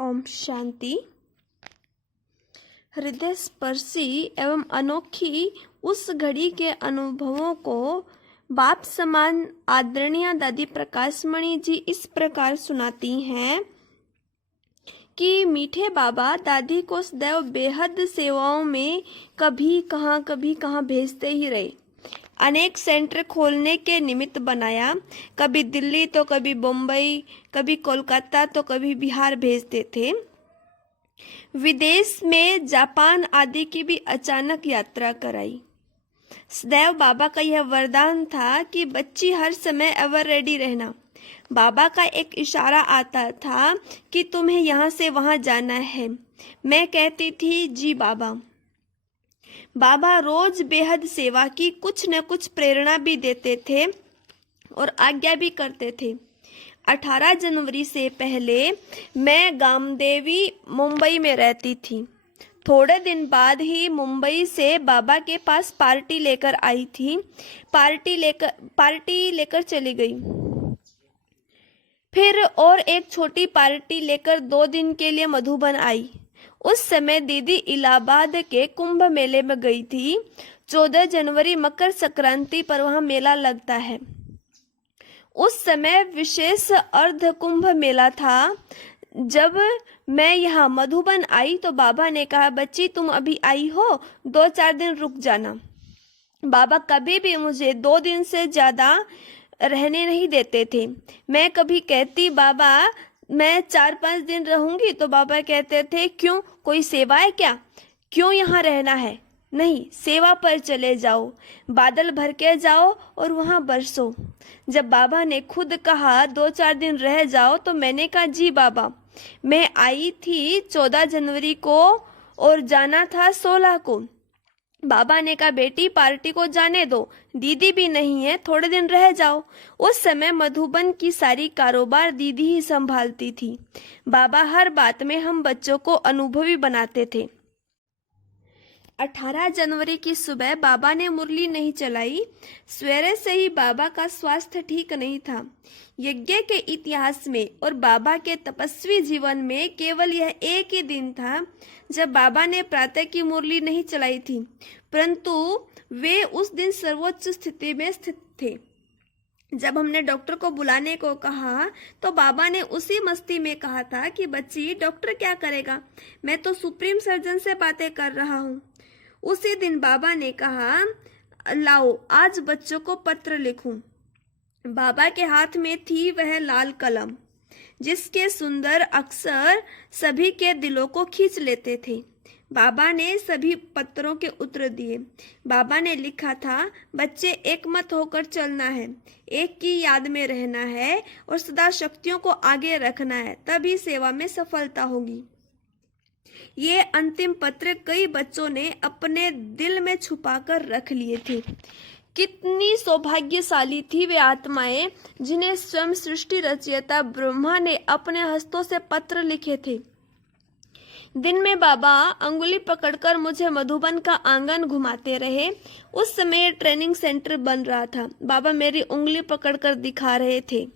ओम शांति। हृदय स्पर्शी एवं अनोखी उस घड़ी के अनुभवों को बाप समान आदरणीय दादी प्रकाशमणि जी इस प्रकार सुनाती हैं कि मीठे बाबा दादी को सदैव बेहद सेवाओं में कभी कहाँ भेजते ही रहे। अनेक सेंटर खोलने के निमित्त बनाया, कभी दिल्ली तो कभी मुंबई, कभी कोलकाता तो कभी बिहार भेजते थे। विदेश में जापान आदि की भी अचानक यात्रा कराई। सदैव बाबा का यह वरदान था कि बच्ची हर समय एवर रेडी रहना। बाबा का एक इशारा आता था कि तुम्हें यहाँ से वहाँ जाना है। मैं कहती थी जी बाबा। बाबा रोज बेहद सेवा की कुछ न कुछ प्रेरणा भी देते थे और आज्ञा भी करते थे। 18 जनवरी से पहले मैं गामदेवी मुंबई में रहती थी। थोड़े दिन बाद ही मुंबई से बाबा के पास पार्टी लेकर आई थी। पार्टी लेकर चली गई। फिर और एक छोटी पार्टी लेकर 2 दिन के लिए मधुबन आई। उस समय दीदी इलाहाबाद के कुंभ मेले में गई थी। 14 जनवरी मकर संक्रांति पर वहां मेला लगता है। उस समय विशेष अर्ध कुंभ मेला था। जब मैं यहाँ मधुबन आई तो बाबा ने कहा, बच्ची तुम अभी आई हो, 2-4 दिन रुक जाना। बाबा कभी भी मुझे 2 दिन से ज्यादा रहने नहीं देते थे। मैं कभी कहती बाबा मैं 4-5 दिन रहूंगी तो बाबा कहते थे क्यों, कोई सेवा है क्या, क्यों यहाँ रहना है, नहीं सेवा पर चले जाओ, बादल भर के जाओ और वहाँ बरसो। जब बाबा ने खुद कहा 2-4 दिन रह जाओ तो मैंने कहा जी बाबा। मैं आई थी 14 जनवरी को और जाना था 16 को। बाबा ने कहा बेटी पार्टी को जाने दो, दीदी भी नहीं है, थोड़े दिन रह जाओ। उस समय मधुबन की सारी कारोबार दीदी ही संभालती थी। बाबा हर बात में हम बच्चों को अनुभवी बनाते थे। 18 जनवरी की सुबह बाबा ने मुरली नहीं चलाई। सवेरे से ही बाबा का स्वास्थ्य ठीक नहीं था। यज्ञ के इतिहास में और बाबा के तपस्वी जीवन में केवल यह एक ही दिन था जब बाबा ने प्रातः की मुरली नहीं चलाई थी, परंतु वे उस दिन सर्वोच्च स्थिति में स्थित थे। जब हमने डॉक्टर को बुलाने को कहा तो बाबा ने उसी मस्ती में कहा था कि बच्ची डॉक्टर क्या करेगा, मैं तो सुप्रीम सर्जन से बातें कर रहा हूँ। उसी दिन बाबा ने कहा लाओ आज बच्चों को पत्र लिखूं। बाबा के हाथ में थी वह लाल कलम जिसके सुंदर अक्षर सभी के दिलों को खींच लेते थे। बाबा ने सभी पत्रों के उत्तर दिए। बाबा ने लिखा था बच्चे एक मत होकर चलना है, एक की याद में रहना है और सदा शक्तियों को आगे रखना है, तभी सेवा में सफलता होगी। ये अंतिम पत्र कई बच्चों ने अपने दिल में छुपाकर रख लिए थे। कितनी सौभाग्यशाली थी वे आत्माएं जिन्हें स्वयं सृष्टि रचयिता ब्रह्मा ने अपने हस्तों से पत्र लिखे थे। दिन में बाबा अंगुली पकड़कर मुझे मधुबन का आंगन घुमाते रहे। उस समय ट्रेनिंग सेंटर बन रहा था। बाबा मेरी उंगली पकड़कर दिखा रहे थे।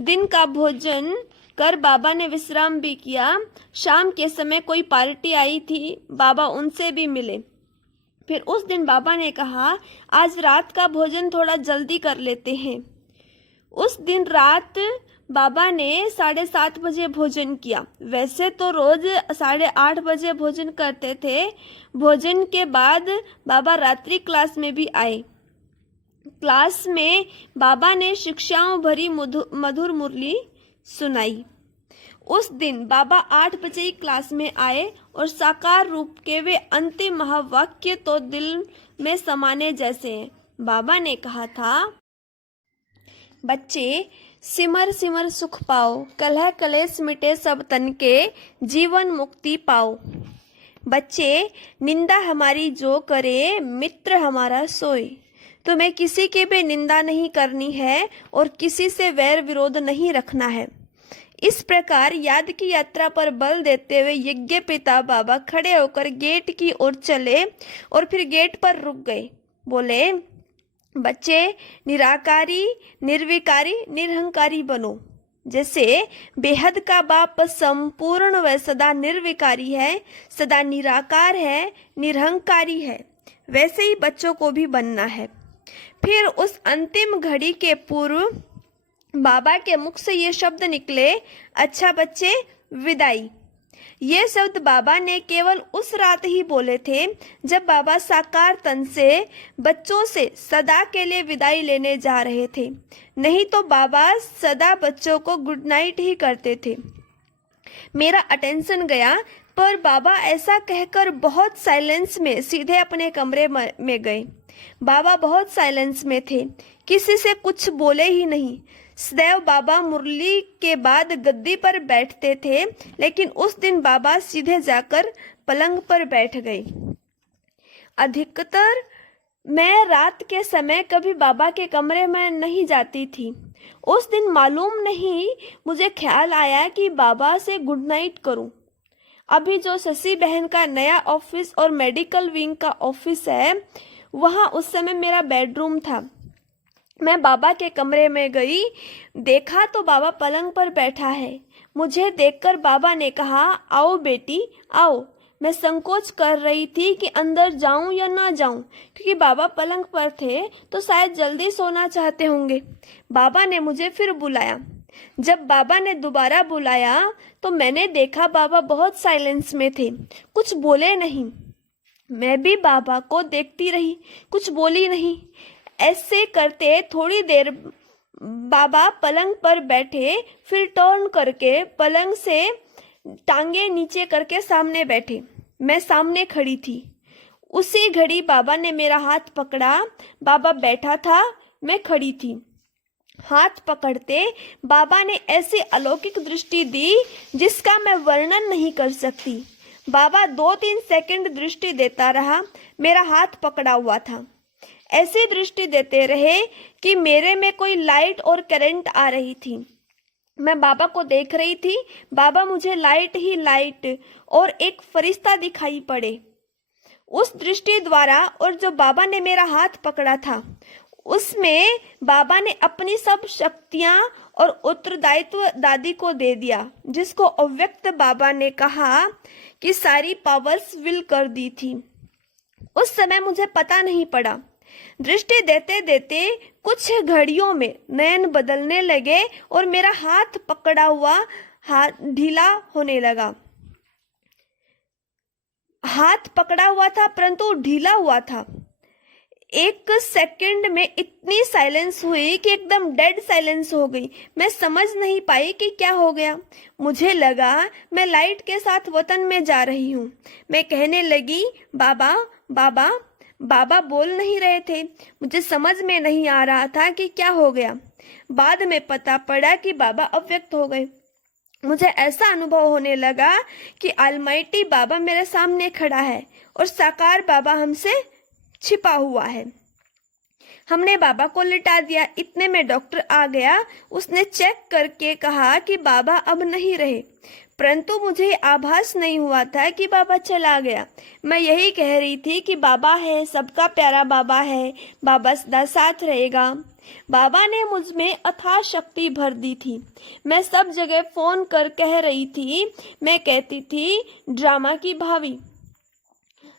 दिन का भोजन कर बाबा ने विश्राम भी किया। शाम के समय कोई पार्टी आई थी, बाबा उनसे भी मिले। फिर उस दिन बाबा ने कहा आज रात का भोजन थोड़ा जल्दी कर लेते हैं। उस दिन रात बाबा ने 7:30 बजे भोजन किया। वैसे तो रोज 8:30 बजे भोजन करते थे। भोजन के बाद बाबा रात्रि क्लास में भी आए। क्लास में बाबा ने शिक्षाओं भरी मधुर मुरली सुनाई। उस दिन बाबा 8 बजे ही क्लास में आए और साकार रूप के वे अंतिम महावाक्य तो दिल में समाने जैसे हैं। बाबा ने कहा था बच्चे सिमर सिमर सुख पाओ, कलह कलेश मिटे सब तन के, जीवन मुक्ति पाओ। बच्चे निंदा हमारी जो करे, मित्र हमारा सोए। तुम्हें किसी की भी निंदा नहीं करनी है और किसी से वैर विरोध नहीं रखना है। इस प्रकार याद की यात्रा पर बल देते हुए यज्ञ पिता बाबा खड़े होकर गेट की ओर चले और फिर गेट पर रुक गए। बोले बच्चे निराकारी, निर्विकारी, निरहंकारी बनो। जैसे बेहद का बाप संपूर्ण व सदा निर्विकारी है, सदा निराकार है, निरहंकारी है, वैसे ही बच्चों को भी बनना है। फिर उस अंतिम घड़ी के पूर्व बाबा के मुख से ये शब्द निकले, अच्छा बच्चे विदाई। ये शब्द बाबा ने केवल उस रात ही बोले थे जब बाबा साकार तन से बच्चों से सदा के लिए विदाई लेने जा रहे थे। नहीं तो बाबा सदा बच्चों को गुड नाइट ही करते थे। मेरा अटेंशन गया, पर बाबा ऐसा कहकर बहुत साइलेंस में सीधे अपने कमरे में गए। बाबा बहुत साइलेंस में थे, किसी से कुछ बोले ही नहीं। सदैव बाबा मुरली के बाद गद्दी पर बैठते थे, लेकिन उस दिन बाबा सीधे जाकर पलंग पर बैठ गए। अधिकतर मैं रात के समय कभी बाबा के कमरे में नहीं जाती थी। उस दिन मालूम नहीं मुझे ख्याल आया कि बाबा से गुड नाइट करूं। अभी जो शशि बहन का नया ऑफिस और मेडिकल विंग का ऑफिस है, वहाँ उस समय मेरा बेडरूम था। मैं बाबा के कमरे में गई, देखा तो बाबा पलंग पर बैठा है। मुझे देखकर बाबा ने कहा, आओ बेटी आओ। मैं संकोच कर रही थी कि अंदर जाऊं या ना जाऊं, क्योंकि बाबा पलंग पर थे तो शायद जल्दी सोना चाहते होंगे। बाबा ने मुझे फिर बुलाया। जब बाबा ने दोबारा बुलाया तो मैंने देखा बाबा बहुत साइलेंस में थे, कुछ बोले नहीं। मैं भी बाबा को देखती रही, कुछ बोली नहीं। ऐसे करते थोड़ी देर बाबा पलंग पर बैठे, फिर टर्न करके पलंग से टांगे नीचे करके सामने बैठे। मैं सामने खड़ी थी। उसी घड़ी बाबा ने मेरा हाथ पकड़ा। बाबा बैठा था, मैं खड़ी थी। हाथ पकड़ते बाबा ने ऐसी अलौकिक दृष्टि दी जिसका मैं वर्णन नहीं कर सकती। बाबा 2-3 सेकंड दृष्टि देता रहा। मेरा हाथ पकड़ा हुआ था। ऐसी दृष्टि देते रहे कि मेरे में कोई लाइट और करंट आ रही थी। मैं बाबा को देख रही थी। बाबा मुझे लाइट ही लाइट और एक फरिश्ता दिखाई पड़े। उस दृष्टि द्वारा और जो बाबा ने मेरा हाथ पकड़ा था, उसमें बाबा ने अपनी सब शक्तियां और उत्तरदायित्व दादी को दे दिया, जिसको अव्यक्त बाबा ने कहा कि सारी पावर्स विल कर दी थी। उस समय मुझे पता नहीं पड़ा। दृष्टि देते देते कुछ घड़ियों में नयन बदलने लगे और मेरा हाथ पकड़ा हुआ हाथ ढीला होने लगा। हाथ पकड़ा हुआ था परंतु ढीला हुआ था। 1 सेकंड में इतनी साइलेंस हुई कि एकदम डेड साइलेंस हो गई। मैं समझ नहीं पाई कि क्या हो गया। मुझे लगा मैं लाइट के साथ वतन में जा रही हूँ। मैं कहने लगी, बाबा बाबा। बाबा बोल नहीं रहे थे। मुझे समझ में नहीं आ रहा था कि क्या हो गया। बाद में पता पड़ा कि बाबा अव्यक्त हो गए। मुझे ऐसा अनुभव होने लगा कि ऑलमाइटी बाबा मेरे सामने खड़ा है और साकार बाबा हमसे छिपा हुआ है। हमने बाबा को लिटा दिया। इतने में डॉक्टर आ गया। उसने चेक करके कहा कि बाबा अब नहीं रहे, परंतु मुझे आभास नहीं हुआ था कि बाबा चला गया। मैं यही कह रही थी कि बाबा है, सबका प्यारा बाबा है, बाबा सदा साथ रहेगा। बाबा ने मुझ में अथाह शक्ति भर दी थी। मैं सब जगह फोन कर कह रही थी। मैं कहती थी, ड्रामा की भाभी,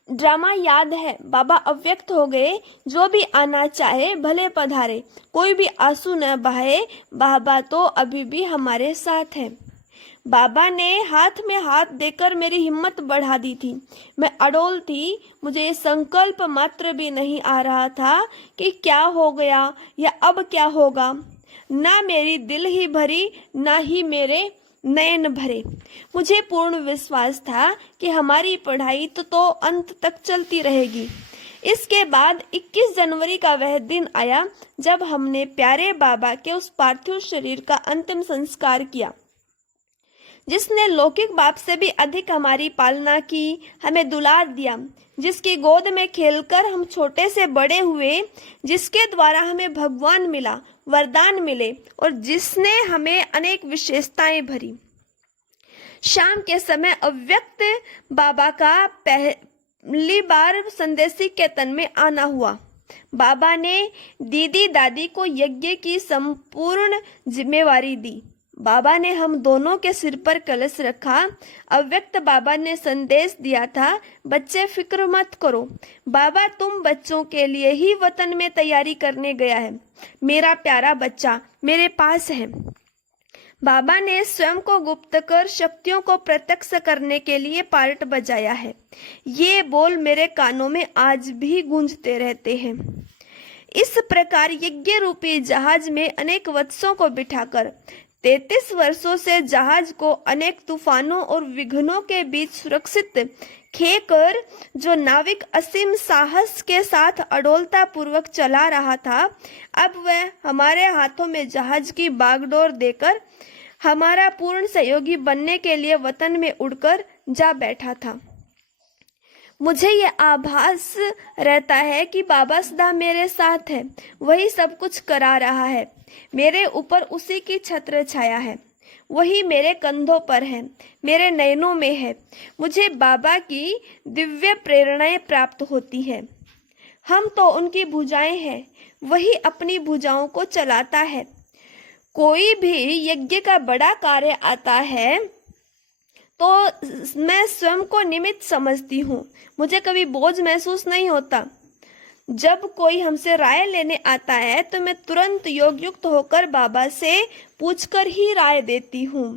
ड्रामा याद है, बाबा अव्यक्त हो गए। जो भी आना चाहे भले पधारे, कोई भी आंसू न बहाए, बाबा तो अभी भी हमारे साथ है। बाबा ने हाथ में हाथ देकर मेरी हिम्मत बढ़ा दी थी। मैं अडोल थी। मुझे ये संकल्प मात्र भी नहीं आ रहा था कि क्या हो गया या अब क्या होगा। ना मेरी दिल ही भरी, ना ही मेरे नयन भरे। मुझे पूर्ण विश्वास था कि हमारी पढ़ाई तो अंत तक चलती रहेगी। इसके बाद 21 जनवरी का वह दिन आया जब हमने प्यारे बाबा के उस पार्थिव शरीर का अंतिम संस्कार किया, जिसने लौकिक बाप से भी अधिक हमारी पालना की, हमें दुलार दिया, जिसकी गोद में खेलकर हम छोटे से बड़े हुए, जिसके द्वारा हमें भगवान मिला, वरदान मिले और जिसने हमें अनेक विशेषताएं भरी। शाम के समय अव्यक्त बाबा का पहली बार संदेशी के तन में आना हुआ। बाबा ने दीदी दादी को यज्ञ की संपूर्ण जिम्मेवारी दी। बाबा ने हम दोनों के सिर पर कलश रखा। अव्यक्त बाबा ने संदेश दिया था, बच्चे फिक्र मत करो, बाबा तुम बच्चों के लिए ही वतन में तैयारी करने गया है। मेरा प्यारा बच्चा मेरे पास है। बाबा ने स्वयं को गुप्त कर शक्तियों को प्रत्यक्ष करने के लिए पार्ट बजाया है। ये बोल मेरे कानों में आज भी गूंजते रहते हैं। इस प्रकार यज्ञ रूपी जहाज में अनेक वत्सों को बिठाकर 33 वर्षों से जहाज को अनेक तूफानों और विघ्नों के बीच सुरक्षित खेकर जो नाविक असीम साहस के साथ अडोलता पूर्वक चला रहा था, अब वह हमारे हाथों में जहाज की बागडोर देकर हमारा पूर्ण सहयोगी बनने के लिए वतन में उड़कर जा बैठा था। मुझे ये आभास रहता है कि बाबा सदा मेरे साथ है, वही सब कुछ करा रहा है। मेरे ऊपर उसी की छत्र छाया है, वही मेरे कंधों पर है, मेरे नयनों में है। मुझे बाबा की दिव्य प्रेरणाएं प्राप्त होती हैं। हम तो उनकी भुजाएं हैं, वही अपनी भुजाओं को चलाता है। कोई भी यज्ञ का बड़ा कार्य आता है तो मैं स्वयं को निमित्त समझती हूँ, मुझे कभी बोझ महसूस नहीं होता। जब कोई हमसे राय लेने आता है तो मैं तुरंत योग युक्त होकर बाबा से पूछकर ही राय देती हूँ।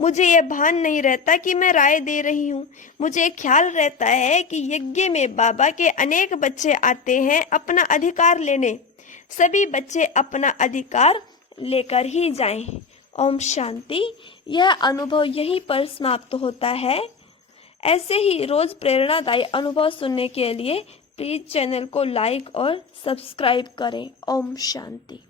मुझे यह भान नहीं रहता कि मैं राय दे रही हूँ। मुझे ख्याल रहता है कि यज्ञ में बाबा के अनेक बच्चे आते हैं अपना अधिकार लेने। सभी बच्चे अपना अधिकार लेकर ही जाएं। ओम शांति। यह अनुभव यहीं पर समाप्त होता है। ऐसे ही रोज प्रेरणादायी अनुभव सुनने के लिए प्लीज चैनल को लाइक और सब्सक्राइब करें। ओम शांति।